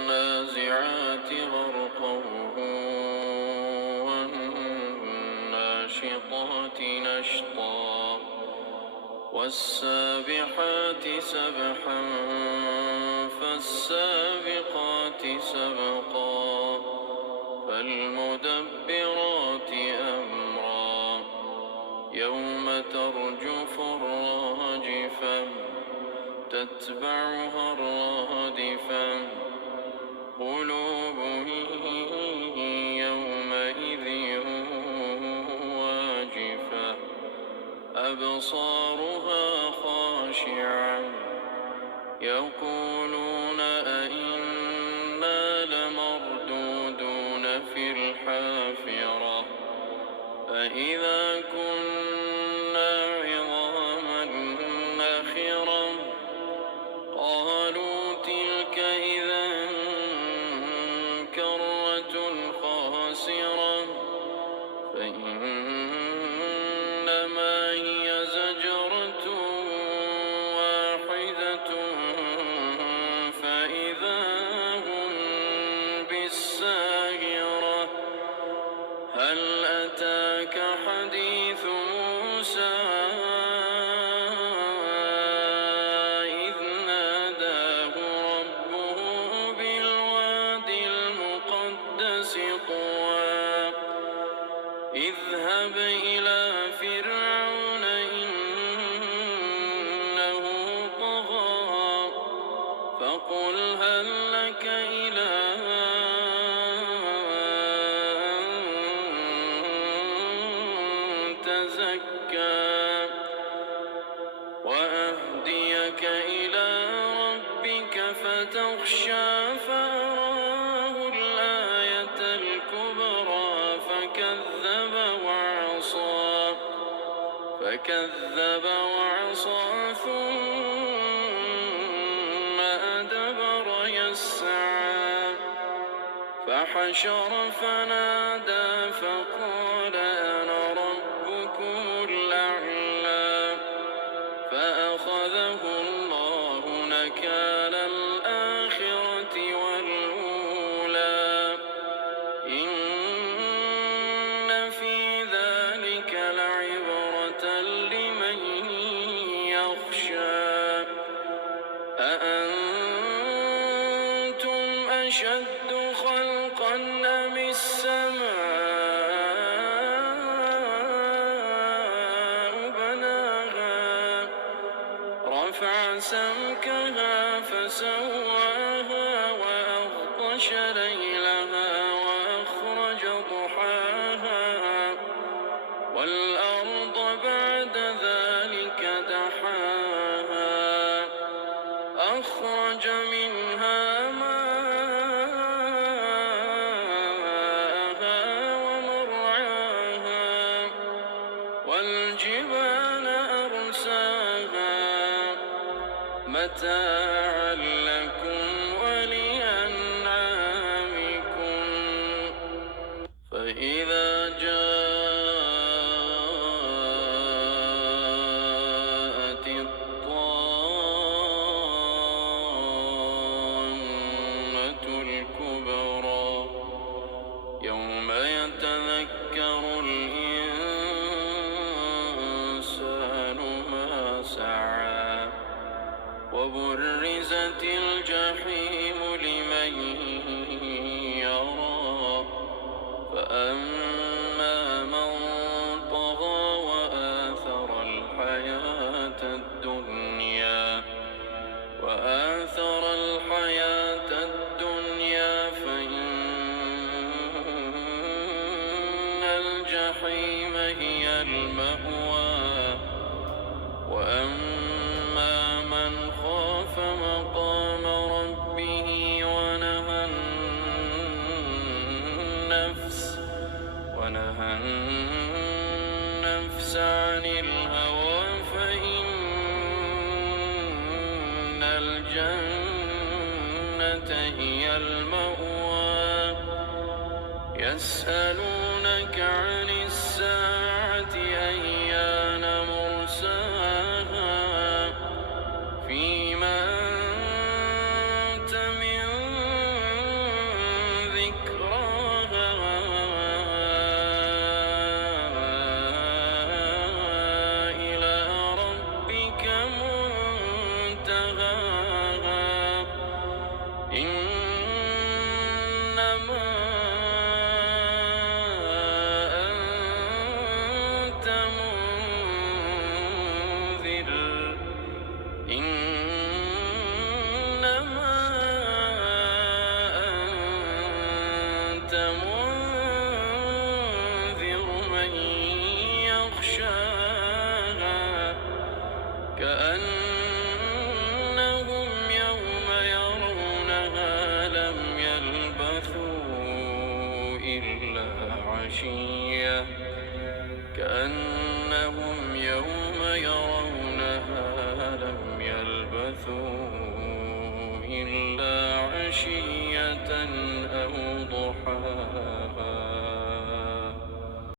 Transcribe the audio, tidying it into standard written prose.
والنازعات غرقا والناشطات نشطا والسابحات سبحا فالسابقات سبقا فالمدبرات أمرا يوم ترجف الراجفة تتبعها الرادفة قلوب يومئذ واجفة أبصارها خاشعة يقولون أئنا لمردودون في الحافرة أئذا كنا عظاما نخرة قالوا تلك إذا كرة خاسرة فإنما هي زجرة واحدة فإذا هم بالساهرة هل أتاك حديث موسى إذ ناداه ربه بالواد المقدس طوى اذهب إلى فرعون إنه طغى فقل هل لك إلى تزكى وأهديك إلى ربك فتخشى فأراه الآية الكبرى فكذب وعصى ثم أدبر يسعى فحشر فنادى فقال أنا ربكم الأعلى فأخذه الله نكال الآخرة والأولى إن في ذلك لعبرة لمن يخشى أأنتم أشد خلقا أم السماء بناها رفع سمكها فسواها وأغطش ليلها وأخرج ضحاها والأرض بعد ذلك دحاها أخرج منها ماءها ومرعاها والجبال أرساها متاعا لكم ولأنعامكم فإذا جاءت الطامة الكبرى يوم يتذكر الإنسان ما سعى وبرزت الجحيم لمن يرى فأما من طغى وآثر الحياة الدنيا فإن الجحيم هي المأوى وأما من خاف مقام ربه ونهى النفس عن الهوى فإن الجنة هي المأوى يسألونك عن الساعة أيان مرساها فيما أنت عشية كأنهم يوم يرونها لم يلبثوا إلا عشية أو ضحاها.